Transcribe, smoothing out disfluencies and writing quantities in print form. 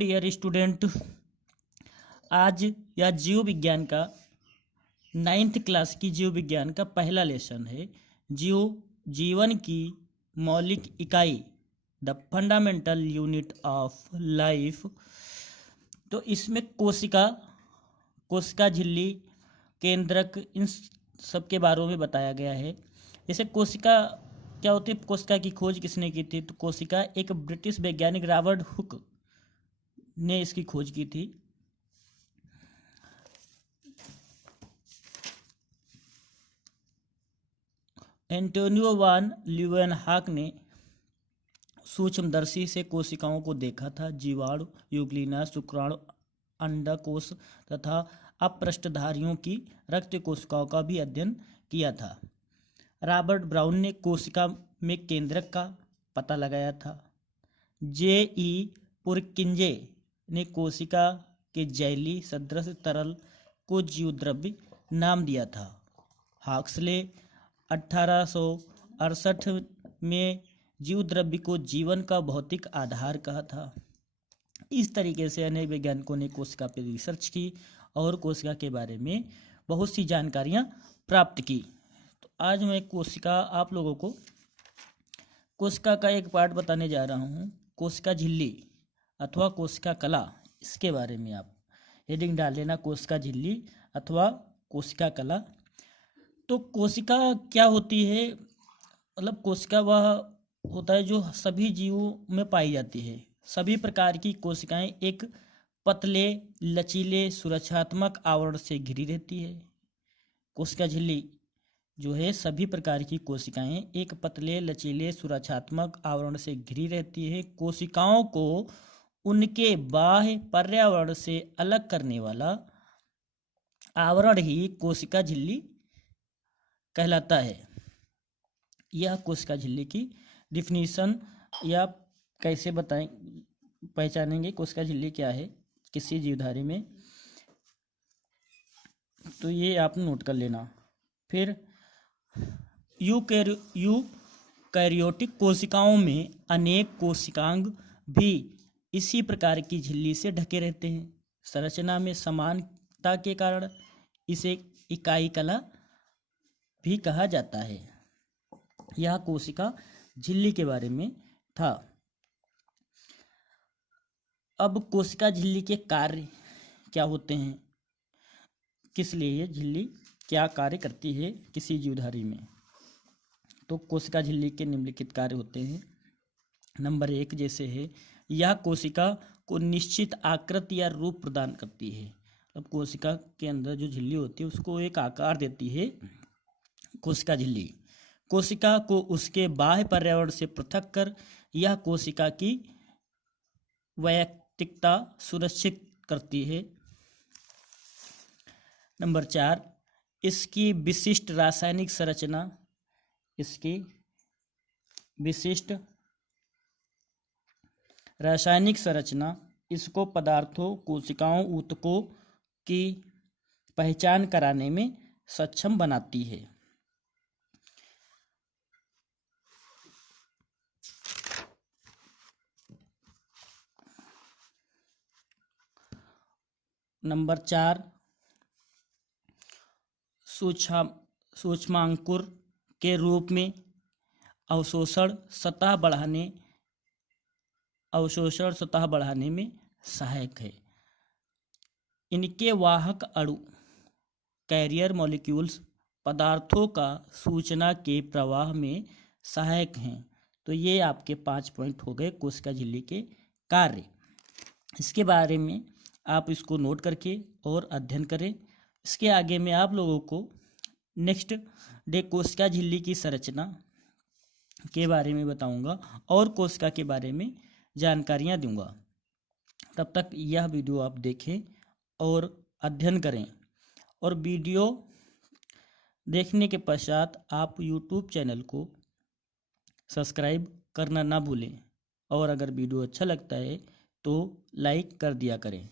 Dear student, आज यह जीव विज्ञान का 9th क्लास की जीव विज्ञान का पहला लेसन है। जीवन की मौलिक इकाई, the fundamental unit of life. तो इसमें कोशिका झिल्ली, केंद्रक, इन सब के बारे में बताया गया है। जैसे कोशिका क्या होती है, कोशिका की खोज किसने की थी? तो कोशिका एक ब्रिटिश वैज्ञानिक रॉबर्ट हुक ने इसकी खोज की थी। एंटोनियो वान ल्यूवेनहॉक ने सूक्ष्मदर्शी से कोशिकाओं को देखा था। जीवाणु, यूग्लिना, शुक्राणु, अंडकोश तथा अपृष्ठधारियों की रक्त कोशिकाओं का भी अध्ययन किया था। रॉबर्ट ब्राउन ने कोशिका में केंद्रक का पता लगाया था। जे.ई. पुरकिंजे ने कोशिका के जैली सदृश तरल को जीवद्रव्य नाम दिया था। हॉक्सले 1868 में जीवद्रव्य को जीवन का भौतिक आधार कहा था। इस तरीके से अनेक वैज्ञानिकों ने कोशिका पर रिसर्च की और कोशिका के बारे में बहुत सी जानकारियां प्राप्त की। तो आज मैं आप लोगों को कोशिका का एक पार्ट बताने जा रहा हूँ, कोशिका झिल्ली अथवा कोशिका कला। इसके बारे में आप हेडिंग डाल लेना, कोशिका झिल्ली अथवा कोशिका कला। तो कोशिका क्या होती है? मतलब कोशिका वह होता है जो सभी जीवों में पाई जाती है। सभी प्रकार की कोशिकाएं एक पतले, लचीले, सुरक्षात्मक आवरण से घिरी रहती है। कोशिका झिल्ली जो है, सभी प्रकार की कोशिकाएं एक पतले, लचीले, सुरक्षात्मक आवरण से घिरी रहती है। कोशिकाओं को उनके बाह्य पर्यावरण से अलग करने वाला आवरण ही कोशिका झिल्ली कहलाता है। यह कोशिका झिल्ली की डिफिनीशन या कैसे पहचानेंगे कोशिका झिल्ली क्या है किसी जीवधारी में, तो ये आप नोट कर लेना। फिर यूकैरियोटिक कोशिकाओं में अनेक कोशिकांग भी इसी प्रकार की झिल्ली से ढके रहते हैं। संरचना में समानता के कारण इसे इकाई कला भी कहा जाता है। यह कोशिका झिल्ली के बारे में था। अब कोशिका झिल्ली के कार्य क्या होते हैं, किस लिए ये झिल्ली क्या कार्य करती है किसी जीवधारी में? तो कोशिका झिल्ली के निम्नलिखित कार्य होते हैं। नंबर 1 जैसे है, यह कोशिका को निश्चित आकृति या रूप प्रदान करती है। अब कोशिका के अंदर जो झिल्ली होती है उसको एक आकार देती है कोशिका झिल्ली। कोशिका को उसके बाह्य पर्यावरण से पृथक कर यह कोशिका की वैयक्तिकता सुरक्षित करती है। नंबर 4, इसकी विशिष्ट रासायनिक संरचना, इसको पदार्थों, कोशिकाओं, ऊतकों की पहचान कराने में सक्षम बनाती है। नंबर 4, सूक्ष्मांकुर के रूप में अवशोषण सतह बढ़ाने में सहायक है। इनके वाहक अणु, कैरियर मॉलिक्यूल्स, पदार्थों का सूचना के प्रवाह में सहायक हैं। तो ये आपके 5 पॉइंट हो गए कोशिका झिल्ली के कार्य। इसके बारे में आप इसको नोट करके और अध्ययन करें। इसके आगे मैं आप लोगों को नेक्स्ट डे कोशिका झिल्ली की संरचना के बारे में बताऊंगा और कोशिका के बारे में जानकारियां दूंगा। तब तक यह वीडियो आप देखें और अध्ययन करें। और वीडियो देखने के पश्चात आप YouTube चैनल को सब्सक्राइब करना ना भूलें। और अगर वीडियो अच्छा लगता है तो लाइक कर दिया करें।